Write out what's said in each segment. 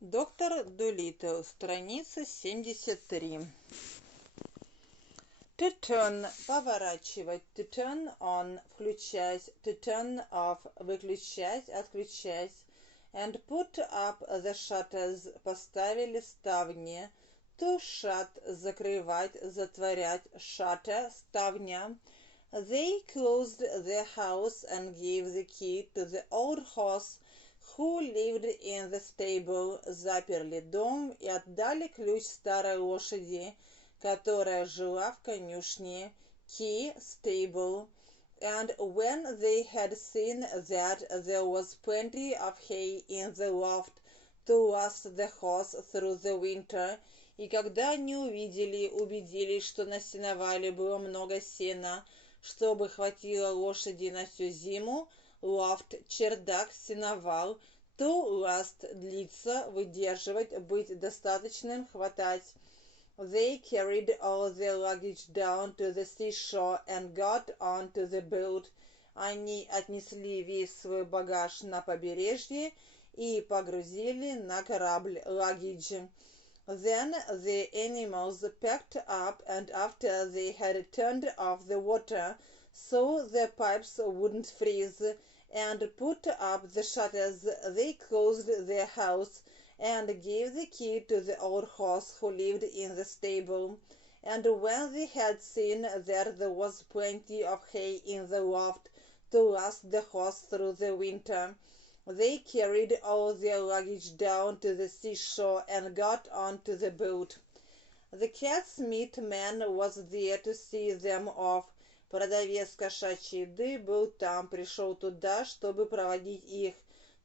Доктор Дулиттл, страница 73. To turn – поворачивать, to turn on – включать, to turn off – выключать, отключать, and put up the shutters – поставили ставни, to shut – закрывать, затворять, shutter – ставня. They closed the house and gave the key to the old horse who lived in the stable. Заперли дом и отдали ключ старой лошади, которая жила в конюшне. Key, stable. And when they had seen that there was plenty of hay in the loft to last the horse through the winter, и когда они убедились, что на сеновале было много сена, чтобы хватило лошади на всю зиму, loft, чердак, сеновал, to last, длиться, выдерживать, быть достаточным, хватать. They carried all their luggage down to the seashore and got onto the boat. Они отнесли весь свой багаж на побережье и погрузили на корабль luggage. Then the animals packed up, and after they had turned off the water so the pipes wouldn't freeze, and put up the shutters, they closed their house and gave the key to the old horse who lived in the stable. And when they had seen that there was plenty of hay in the loft to last the horse through the winter, they carried all their luggage down to the seashore and got onto the boat. The cat's meat man was there to see them off. Продавец кошачьей еды был там, пришел туда, чтобы проводить их.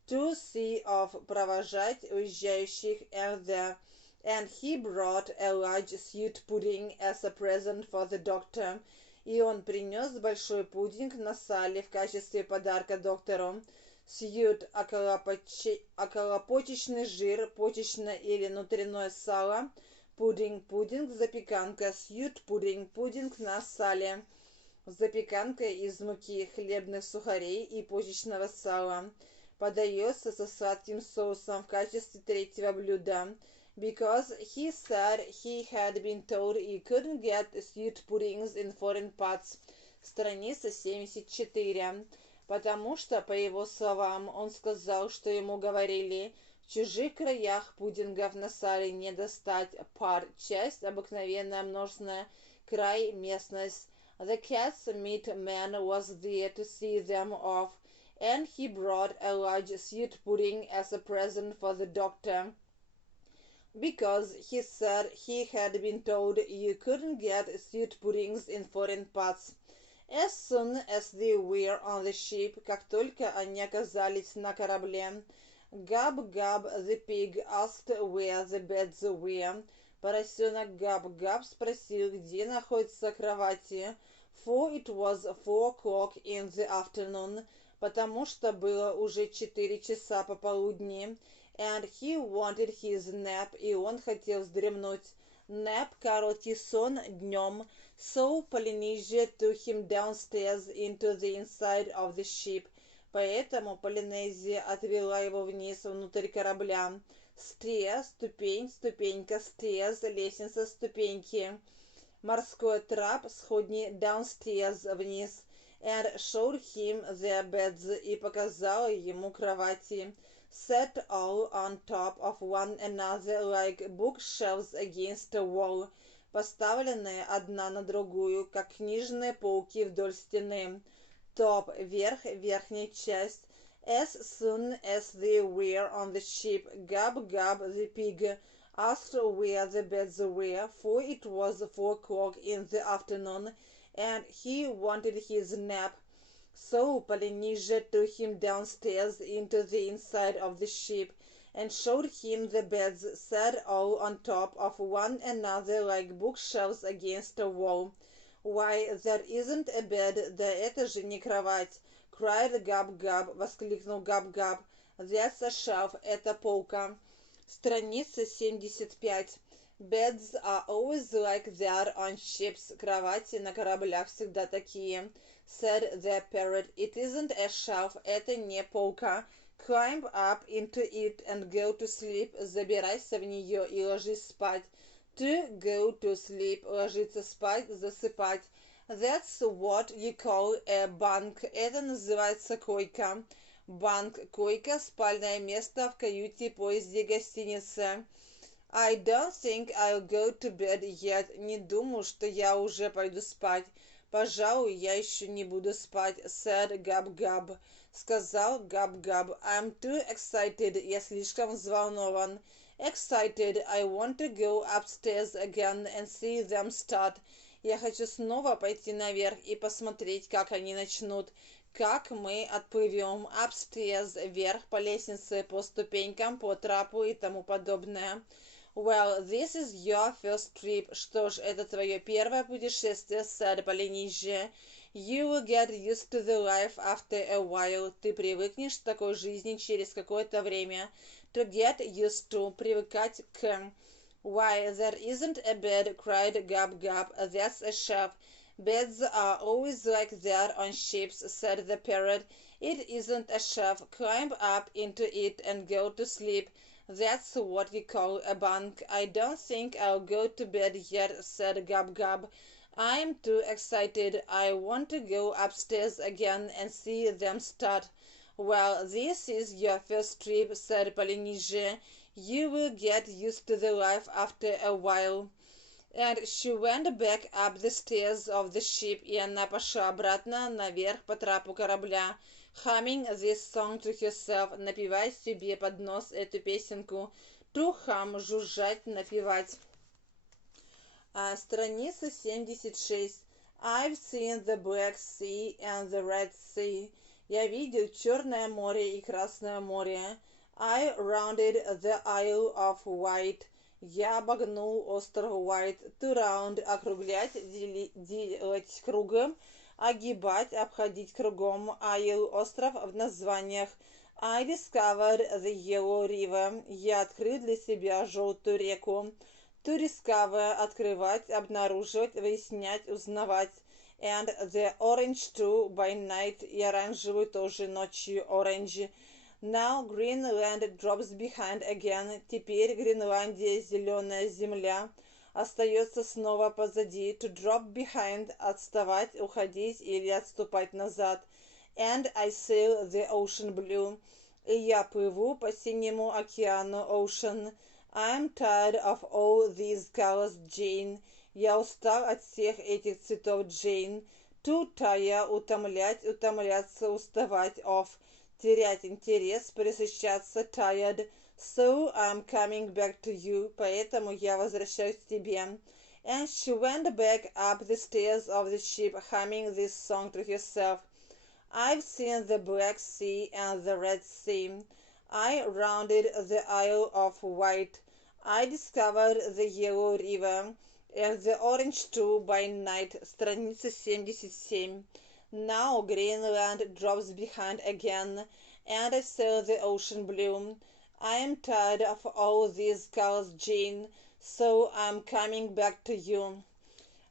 To see off – провожать уезжающих, and he brought a large sweet pudding as a present for the doctor. И он принес большой пудинг на сале в качестве подарка доктору. Сьют – околопочечный жир, почечное или внутреннее сало. Пудинг, запеканка. Сьют пудинг, пудинг на сале. Запеканка из муки, хлебных сухарей и почечного сала. Подается со сладким соусом в качестве третьего блюда. Because he said he had been told he couldn't get sweet puddings in foreign parts. Страница 74. Потому что, по его словам, он сказал, что ему говорили, в чужих краях пудингов на сале не достать. Part – часть, обыкновенная множественная, край – местность. The cat's meat man was there to see them off, and he brought a large sweet pudding as a present for the doctor. Because he said he had been told you couldn't get sweet puddings in foreign parts. As soon as they were on the ship, как только они оказались на корабле, Gab-Gab the pig asked where the beds were. Поросенок Габ-Габ спросил, где находятся кровати. For it was 4 o'clock in the afternoon, потому что было уже 4 часа пополудни. And he wanted his nap, и он хотел вздремнуть. Nap – короткий сон днем. So Polynesia took him downstairs into the inside of the ship. Поэтому Полинезия отвела его вниз внутрь корабля. Stair – ступень, ступенька, stairs – лестница, ступеньки. Морской трап – сходни, downstairs – вниз. And showed him their beds, и показала ему кровати. Set all on top of one another like bookshelves against a wall. Поставленные одна на другую, как книжные полки вдоль стены. Top – верх, верхняя часть. As soon as they were on the ship, Gab-Gab the pig asked where the beds were, for it was 4 o'clock in the afternoon, and he wanted his nap. So Polynesia took him downstairs into the inside of the ship, and showed him the beds set all on top of one another like bookshelves against a wall. Why, there isn't a bed, да это же не кровать, cried Gab-Gab, воскликнул Габ-Габ. That's a shelf, это полка. Страница 75. Beds are always like that on ships. Кровати на кораблях всегда такие. Said the parrot. It isn't a shelf, это не полка. Climb up into it and go to sleep. Забирайся в нее и ложись спать. To go to sleep. Ложиться спать, засыпать. That's what you call a bunk. Это называется койка. Банк, койка, спальное место в каюте, поезде, гостинице. I don't think I'll go to bed yet. Не думаю, что я уже пойду спать. Пожалуй, я еще не буду спать. Said Габ-Габ. Сказал Габ-Габ. I'm too excited. Я слишком взволнован. Excited. I want to go upstairs again and see them start. Я хочу снова пойти наверх и посмотреть, как они начнут. Как мы отплывем. Upstairs. Вверх по лестнице, по ступенькам, по трапу и тому подобное. Well, this is your first trip. Что ж, это твое первое путешествие, said Полинежье. You will get used to the life after a while. Ты привыкнешь к такой жизни через какое-то время. To get used to. Привыкать к. Why, there isn't a bed, cried Gab-Gab. That's a ship. Beds are always like that on ships, said the parrot. It isn't a ship. Climb up into it and go to sleep. That's what you call a bunk. I don't think I'll go to bed yet, said Gab-Gab. I'm too excited. I want to go upstairs again and see them start. Well, this is your first trip, said Полинежье. You will get used to the life after a while. And she went back up the stairs of the ship, и она пошла обратно наверх по трапу корабля. Humming this song to herself, напевая себе под нос эту песенку. To hum, жужжать, напевать. Страница 76. I've seen the Black Sea and the Red Sea. Я видел Черное море и Красное море. I rounded the Isle of Wight. Я обогнул остров Уайт. To round, округлять, делать кругом. Огибать, обходить кругом. Isle, остров в названиях. I discovered the Yellow River. Я открыл для себя желтую реку. To discover, открывать, обнаруживать, выяснять, узнавать. And the orange too by night. И оранжевую тоже ночью. Orange. Now Greenland drops behind again. Теперь Гренландия, зеленая земля, остается снова позади. To drop behind, отставать, уходить или отступать назад. And I sail the ocean blue. И я плыву по синему океану. Ocean. I'm tired of all these colors, Jane. Я устал от всех этих цветов, Jane. To tire, утомлять, утомляться, уставать. Of. Терять интерес, пресыщаться, tired. So I'm coming back to you. Поэтому я возвращаюсь к тебе. And she went back up the stairs of the ship, humming this song to herself. I've seen the Black Sea and the Red Sea. I rounded the Isle of Wight. I discovered the Yellow River and the Orange too by night. Страница 77. Now Greenland drops behind again, and I sail the ocean blue. I am tired of all these colors, Jane, so I'm coming back to you.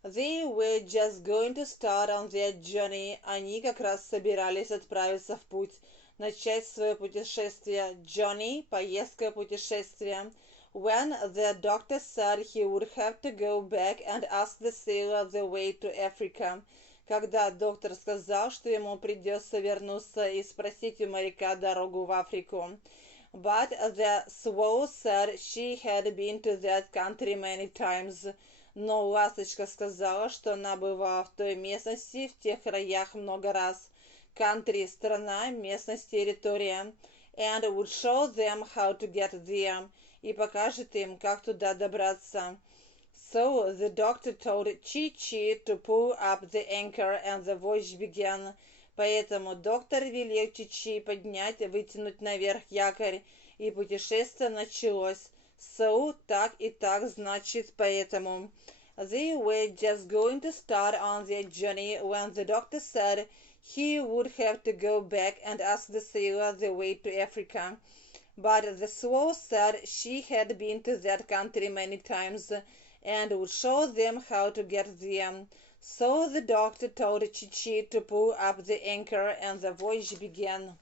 They were just going to start on their journey. Они как раз собирались отправиться в путь, начать свое путешествие. Journey, поездка, путешествие. When the doctor said he would have to go back and ask the sailor the way to Africa. Когда доктор сказал, что ему придется вернуться и спросить у моряка дорогу в Африку. But the swallow said she had been to that country many times. Но ласточка сказала, что она бывала в той местности, в тех краях много раз. Country – страна, местность, территория. And would show them how to get there. И покажет им, как туда добраться. So the doctor told Chi-Chi to pull up the anchor, and the voyage began. Поэтому доктор велел Чи-Чи поднять, вытянуть наверх якорь, и путешествие началось. So, так и так, значит, поэтому. They were just going to start on their journey when the doctor said he would have to go back and ask the sailor the way to Africa. But the swallow said she had been to that country many times, and would show them how to get there. So the doctor told Chi-Chi to pull up the anchor, and the voyage began.